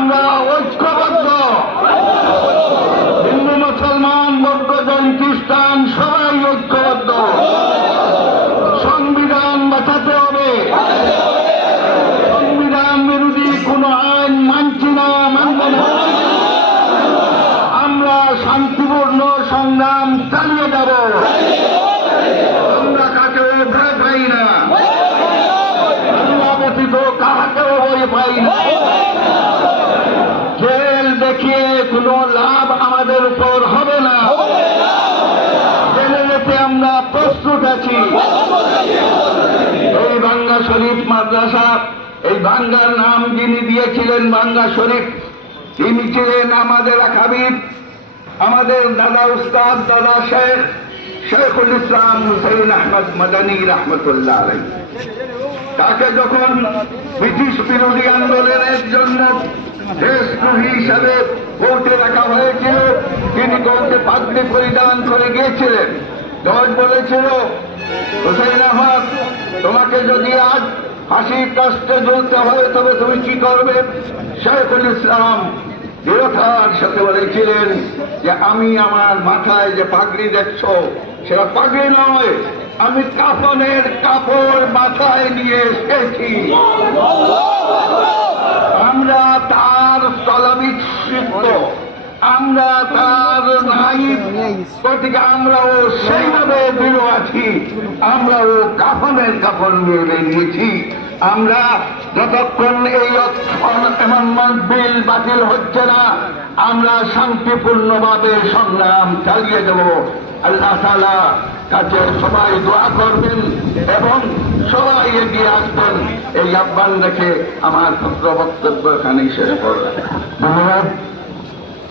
আমরা ঐক্যবদ্ধ। হিন্দু, মুসলমান, বৌদ্ধ, জৈন, খ্রিস্টান সবাই ঐক্যবদ্ধ। সংবিধান বাঁচাতে হবে। সংবিধান বিরোধী কোন আইন মানছি না, মানব না। আমরা শান্তিপূর্ণ সংগ্রাম চালিয়ে যাব। আমরা কাকেও ভয় পাই না, আল্লাহ ব্যতীত কাহাকেও ভয় পাই না। জেল দেখিয়ে কোনো লাভ আমাদের উপর হবে না। জেলে যেতে আমরা প্রস্তুত আছি। এই বাংলা শরীফ মাদ্রাসা, এই বাংলার নাম যিনি দিয়েছিলেন বাংলা শরীফ, তিনি ছিলেন আমাদের আকাবির, আমাদের দাদা উস্তাদ, দাদা শেখুল ইসলাম হুসাইন আহমদ মাদানী রহমতুল্লাহ আলাইহি। তাকে যখন ব্রিটিশ বিরোধী আন্দোলনের জন্য দেশদ্রোহী হিসাবে কোর্টে রাখা হয়েছিল, তিনি কোর্টে পাগড়ি পরিধান করে গিয়েছিলেন। জজ বলেছিল, হুসাইন আহমদ, তোমাকে যদি আজ ফাঁসির কাস্টে ঝুলতে হয় তবে তুমি কি করবে? শেখুল ইসলাম দৃঢ়তার সাথে বলেছিলেন যে আমি আমার মাথায় যে পাগড়ি দেখছ সেটা পাগড়ি নয়, আমি কাফনের কাপড় মাথায় নিয়ে এসেছি। আমরা তার স্থলাভিষিক্ত, আমরা তার নাইব, গতিকে আমরাও সেইভাবে দৃঢ় আছি। আমরাও কাফনের কাপড় নিয়ে বেরিয়েছি। আমরা যতক্ষণ এই অ্যামেন্ডমেন্ট বিল বাতিল হচ্ছে না, আমরা শান্তিপূর্ণভাবে সংগ্রাম চালিয়ে যাব। আল্লাহ তাআলা কাছে সবাই দোয়া করবেন এবং সবাই এগিয়ে আসবেন। এই আহ্বান রেখে আমার বক্তব্য এখানেই শেষ করবেন। ধন্যবাদ।